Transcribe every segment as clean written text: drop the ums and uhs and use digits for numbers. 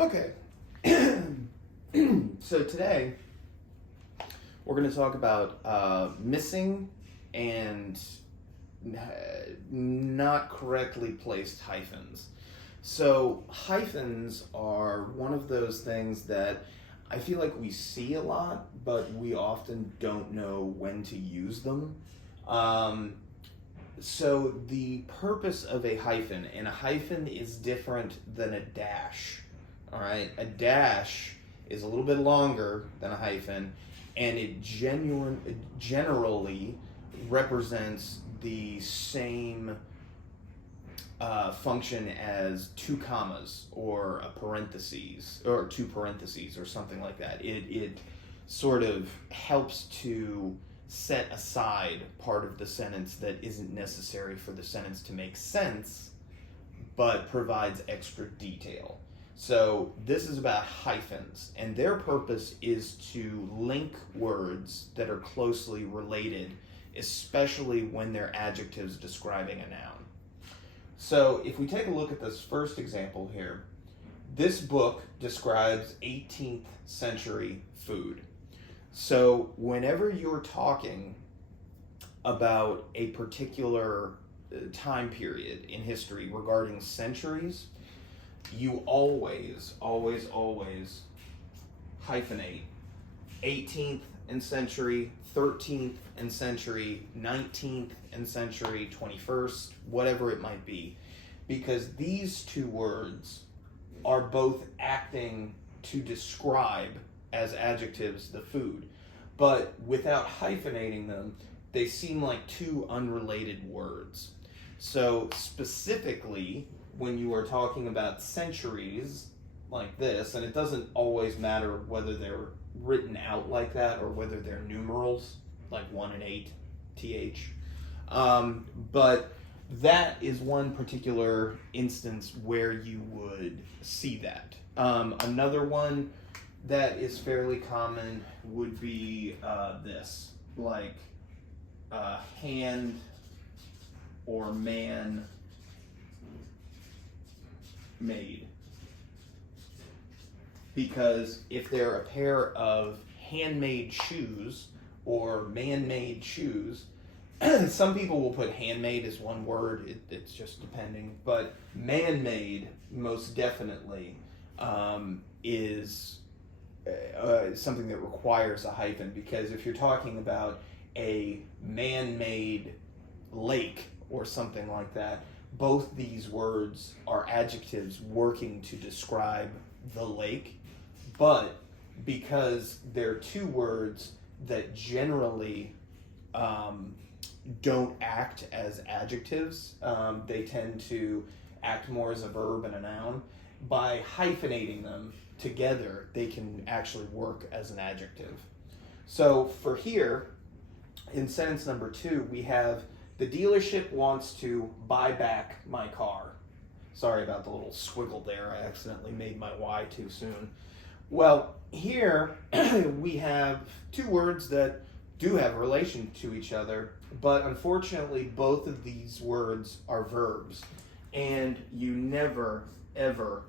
Okay. So today we're going to talk about missing and not correctly placed hyphens. So hyphens are one of those things that I feel like we see a lot, but we often don't know when to use them. So the purpose of a hyphen, and a hyphen is different than a dash. All right, a dash is a little bit longer than a hyphen, and it generally represents the same function as two commas or a parentheses or two parentheses or something like that. It sort of helps to set aside part of the sentence that isn't necessary for the sentence to make sense, but provides extra detail. So this is about hyphens, and their purpose is to link words that are closely related, especially when they're adjectives describing a noun. So if we take a look at this first example here, this book describes 18th century food. So whenever you're talking about a particular time period in history regarding centuries, you always hyphenate 18th and century, 13th and century, 19th and century, 21st, whatever it might be, because these two words are both acting to describe as adjectives the food, but without hyphenating them, they seem like two unrelated words. So specifically, when you are talking about centuries like this, and it doesn't always matter whether they're written out like that or whether they're numerals, like 1 and 8, th, but that is one particular instance where you would see that. Another one that is fairly common would be this, like hand or man made. Because if they're a pair of handmade shoes or man-made shoes, some people will put handmade as one word, it's just depending, but man-made most definitely is something that requires a hyphen, because if you're talking about a man-made lake or something like that, both these words are adjectives working to describe the lake, but because they're two words that generally don't act as adjectives, they tend to act more as a verb and a noun. By hyphenating them together, they can actually work as an adjective. So for here, in sentence number 2, we have the dealership wants to buy back my car. Sorry about the little squiggle there. I accidentally made my Y too soon. Well, here we have two words that do have a relation to each other, but unfortunately both of these words are verbs, and you never ever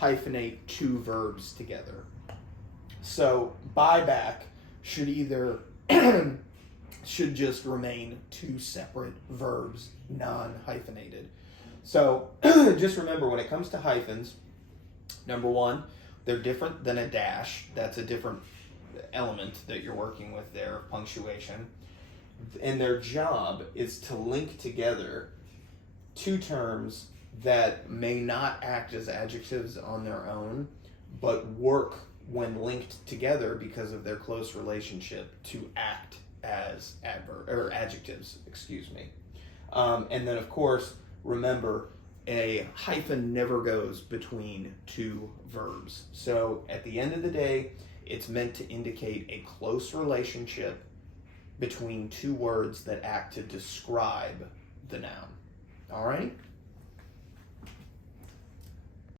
hyphenate two verbs together. So buy back should either should just remain two separate verbs, non-hyphenated. So just remember, when it comes to hyphens, number one, they're different than a dash. That's a different element that you're working with there, punctuation. And their job is to link together two terms that may not act as adjectives on their own, but work when linked together because of their close relationship to act as adjectives, and then of course, remember, a hyphen never goes between two verbs. So at the end of the day, it's meant to indicate a close relationship between two words that act to describe the noun. All right?